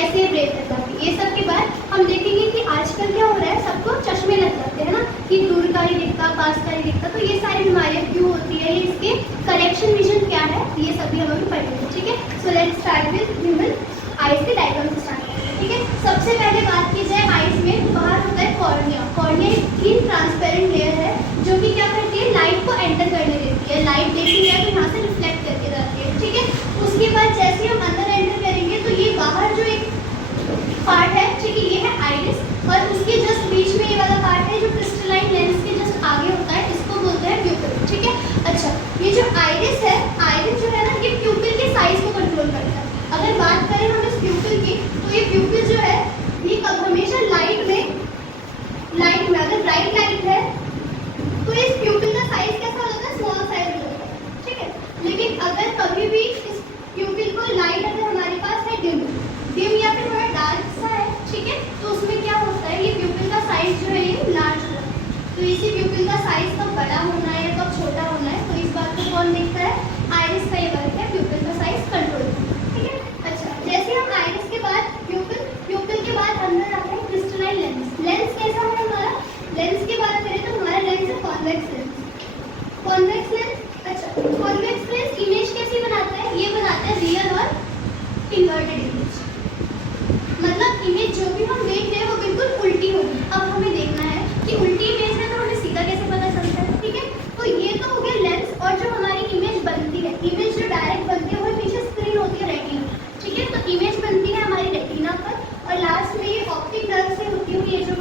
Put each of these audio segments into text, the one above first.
कैसे ब्रेक कर जाती है। ये सब के बाद हम देखेंगे कि आजकल क्या हो रहा है, सबको चश्मे लग जाते हैं ना, कि दूर का ही दिखता, पास का ही दिखता। तो ये सारी बीमारियां क्यों होती है, ये इसके करेक्शन विजन क्या है, ये सभी हम अभी पढ़ेंगे। ठीक है, so let's start with human eyes के डायग्राम से स्टार्ट करेंगे। ठीक है, सबसे पहले बात की जाए आइज में, तो बाहर होता है कॉर्निया। कॉर्निया एक थिन ट्रांसपेरेंट लेयर है जो कि क्या करती है, लाइट को एंटर करने देती है। लाइट देखी जाए तो यहाँ से रिफ्लेक्ट करके जाती है। ठीक है, उसके बाद जैसे हम अंदर एंटर करेंगे तो ये बाहर जो एक पार्ट है, ठीक है, ये है आइरिस, और उसके जस्ट बीच में ये वाला पार्ट है जो क्रिस्टलाइन लेंस के जस्ट आगे होता है, इसको बोलते हैं प्यूपिल। ठीक है, अच्छा, ये जो आइरिस है, आइरिस जो है ना, ये प्यूपिल के साइज को कंट्रोल करता है। अगर बात करें हम इस प्यूपिल की, तो ये प्यूपिल जो है ये हमेशा लाइट में अगर ब्राइट लाइट है तो इस प्यूपिल का साइज कैसा होता है, स्मॉल साइज होता है। ठीक है, लेकिन अगर कभी भी इस प्यूपिल को लाइट अगर हमारे पास है डिम या फिर थोड़ा डार्क सा है, ठीक है, तो उसमें क्या होता है, ये प्यूपिल का साइज जो है ये लार्ज होता है। तो इसी प्यूपिल का साइज कब बड़ा होना है या कब छोटा होना है, तो इस बात को कौन देखता है, आइरिस का ये वर्क है प्यूपिल का साइज कंट्रोल। ठीक है, अच्छा, जैसे हम आइरिस के बाद प्यूपिल के बाद अंदर आता है क्रिस्टलाइन लेंस। लेंस कैसा है हमारा, लेंस की बात करें तो हमारा लेंस है कॉन्वेक्स लेंस। कॉन्वेक्स लेंस, अच्छा, कॉन्वेक्स लेंस इमेज कैसी बनाता है, ये बनाता है रियल और इन्वर्टेड इमेज। मतलब इमेज जो भी हम देख रहे हैं वो बिल्कुल उल्टी होगी। अब हमें देखना है कि उल्टी इमेज है तो हमें सीधा कैसे पता चलता है। ठीक है, तो ये तो हो गया लेंस, और जो हमारी इमेज बनती है, इमेज जो डायरेक्ट बनती है वो पीछे स्क्रीन होती है रेटिना। ठीक है, तो इमेज बनती है हमारी रेटिना पर, और लास्ट में ये ऑप्टिक नर्व से होती हुई ये जो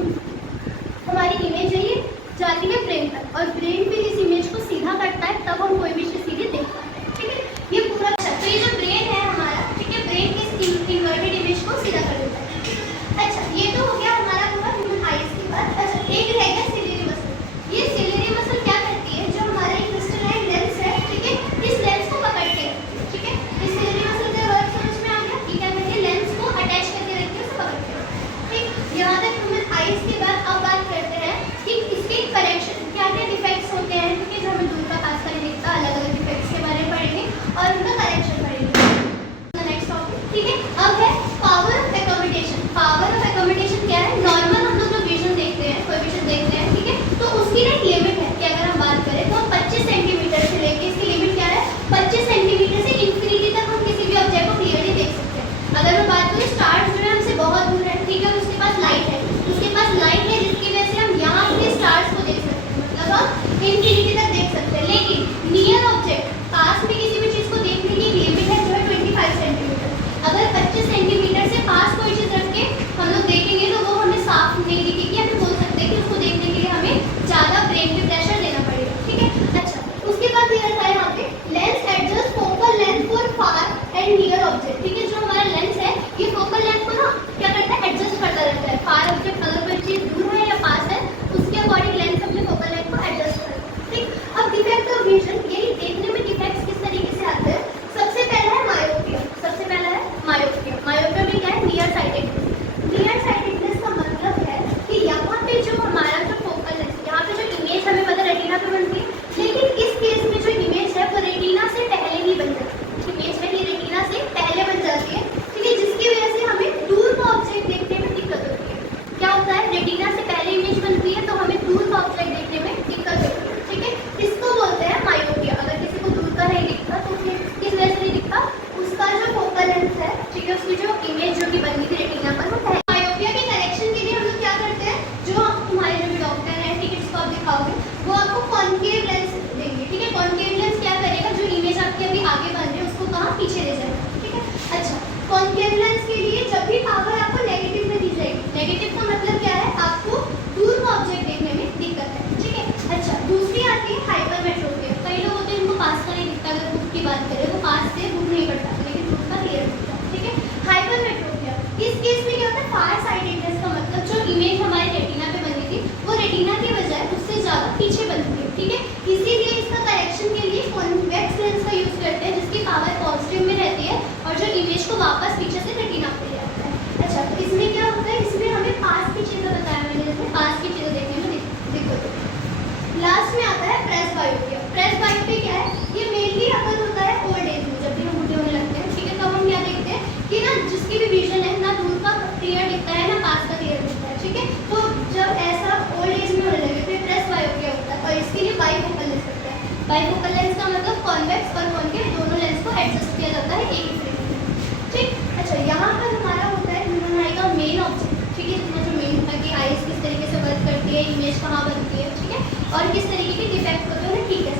हमारी इमेज है ये जाती है ब्रेन तक, और ब्रेन फिर इस इमेज को सीधा करता है, तब हम कोई भी चीज सीधे देख पाते हैं। ठीक है, ये पूरा, तो ये जो ब्रेन है हमारा, ठीक है, ब्रेन इस इन्वर्टेड इमेज को सीधा कर देता है। अच्छा, ये तो हो गया हमारा पूरा ह्यूमन आइज के बाद। अच्छा, एक रह गया सिलेरी मसल। ये सिलेरी मसल क्या करती है, जो हमारा एक क्रिस्टलाइन लेंस है, ठीक है, इस लेंस को पकड़ के रखती है। ठीक है, इस सिलेरी मसल का वर्क समझ में आ गया कि क्या करती है, लेंस को अटैच करके रखती है, उसे पकड़ के रखती है। ठीक, यहाँ तक ह्यूमन आइज के बाद अब बात करते हैं कि इसके करेक्शन क्या क्या डिफेक्ट्स होते हैं, ठीक है, जो हमें दूर का पास का नहीं दिखता, अलग अलग डिफेक्ट्स के बारे में पढ़ेंगे और उनका करेक्शन पढ़ेंगे। नेक्स्ट टॉपिक, ठीक है, अब है power of accommodation. Power of accommodation क्या है, नॉर्मल हम लोग जो विजन देखते हैं, कोई विजन देखते हैं, ठीक है, तो उसकी ना एक लिमिट है कि अगर हम बात करें तो 25 सेंटीमीटर से लेके, इसकी लिमिट क्या है, 25 सेंटीमीटर से इंफिनिटी तक हम किसी भी ऑब्जेक्ट को क्लियरली देख सकते हैं। अगर मैं बात करूँ स्टार्स जो है हमसे बहुत दूर है, ठीक है, उसके पास लाइट है, जिसकी वजह से हम यहाँ से स्टार्स को देख सकते हैं, मतलब हम इंफिनिटी तक देख सकते हैं। लेकिन नियर ऑब्जेक्ट, पास में किसी भी चीज़ को देखने की लिमिट है जो है 25 सेंटीमीटर। अगर 25 सेंटीमीटर से पास कोई चीज़ रख के हम लोग देखेंगे तो वो हमें साफ नहीं दिखेगी, या फिर बोल सकते हैं कि उसको देखने के लिए हमें ज़्यादा ब्रेन पे प्रेशर देना पड़ेगा। ठीक है, अच्छा, उसके बाद ये रखा है यहाँ पे lens adjust focal length for far and near object. ठीक है, जो हमारा लेंस है ये फोकल लेंथ को ना क्या करता है, एडजस्ट करता रहता है। फार ऑब्जेक्ट अगर कोई चीज़ दूर है या पास है, उसके अकॉर्डिंग लेंस अपने फोकल लेंथ को एडजस्ट करता है। ठीक, अब डिफेक्ट ऑफ विजन, यही देखने में डिफेक्ट्स किस तरीके से आते हैं। सबसे पहला है मायोपिया। सबसे पहला है मायोपिया। मायोपिया में क्या है, नियर साइटेडनेस। नियर साइटेडनेस का मतलब है कि यहाँ पे जो हमारा जो फोकल है, यहाँ पे जो इमेज हमें पता रेटिना पे बनती है, लेकिन इस केस में जो इमेज है वो रेटिना से पहले ही बन जाती है। इमेज है ये रेटिना से पहले बन जाती है, ठीक है, जिसकी वजह से हमें दूर का ऑब्जेक्ट देखने में दिक्कत होती है। क्या होता है, रेटिना से पहले इमेज बनती है तो हमें दूर का ऑब्जेक्ट देखने में दिक्कत होती है। ठीक है, इसको बोलते हैं मायोपिया। अगर किसी को दूर का नहीं दिखता तो फिर किस वजह से नहीं दिखता, उसका जो फोकल लेंथ है, ठीक है, उसकी जो इमेज जो कि बनी थी रेटिना पर, वो मायोपिया के करेक्शन के लिए हम लोग क्या करते हैं, जो तुम्हारे जो भी डॉक्टर हैं, ठीक है, जिसको आप दिखाओगे वो आपको कॉनकेव लेंस देंगे। ठीक है, कॉनकेव लेंस क्या करेगा, जो इमेज आपकी अभी आगे बन रही है उसको कहाँ पीछे ले जाएगा। ठीक है, अच्छा, कॉनकेव लेंस के लिए जब भी पावर आपको नेगेटिव में दी जाएगी, नेगेटिव का मतलब क्या है, आपको दूर का ऑब्जेक्ट देखने में दिक्कत है। ठीक है, अच्छा, दूसरी आती है हाइपरमेट्रोपिया। कई लोग होते हैं इनको पास का नहीं दिखता, अगर बुक की बात करें वो पास से बुक नहीं पड़ता, लेकिन बुक का क्लियर दिखता है। ठीक है, हाइपरमेट्रोपिया, इस केस में क्या होता है, फार साइटेडनेस का मतलब जो इमेज हमारे रेटिना पे बनी थी वो रेटिना की बजाय उससे ज़्यादा पीछे बनती है। ठीक है, इसीलिए इसका करेक्शन के लिए कॉन्वेक्स लेंस का यूज़ करते हैं, जिसकी पावर पॉजिटिव में रहती है और जो इमेज को वापस पीछे से रेटिना पे ले आता है। अच्छा, तो इसमें क्या होता है, इसमें हमें पास की चीज़ें बताया मैंने, जैसे पास की चीज़ें देखने में दिक्कत होती है। लास्ट में आता है प्रेस बायोपिया। प्रेस बायोपिया क्या है, ये मेनली अगर होता है ओल्ड एज में, जब भी हम बूढ़े होने लगते हैं। ठीक है, तो हम क्या देखते हैं कि ना जिसकी भी विजन है ना दूर बाइफोकल लेंस का मतलब कॉन्वेक्स और कॉन्केव दोनों लेंस को एडजस्ट किया जाता है एक ही फ्रेम में। ठीक। अच्छा, यहाँ पर हमारा होता है ह्यूमन आई का मेन ऑब्जेक्ट, ठीक है, जिसमें जो मेन होता है कि आईज किस तरीके से वर्क करती है, इमेज कहाँ बनती है, ठीक है, और किस तरीके के डिफेक्ट होते हैं, ठीक है,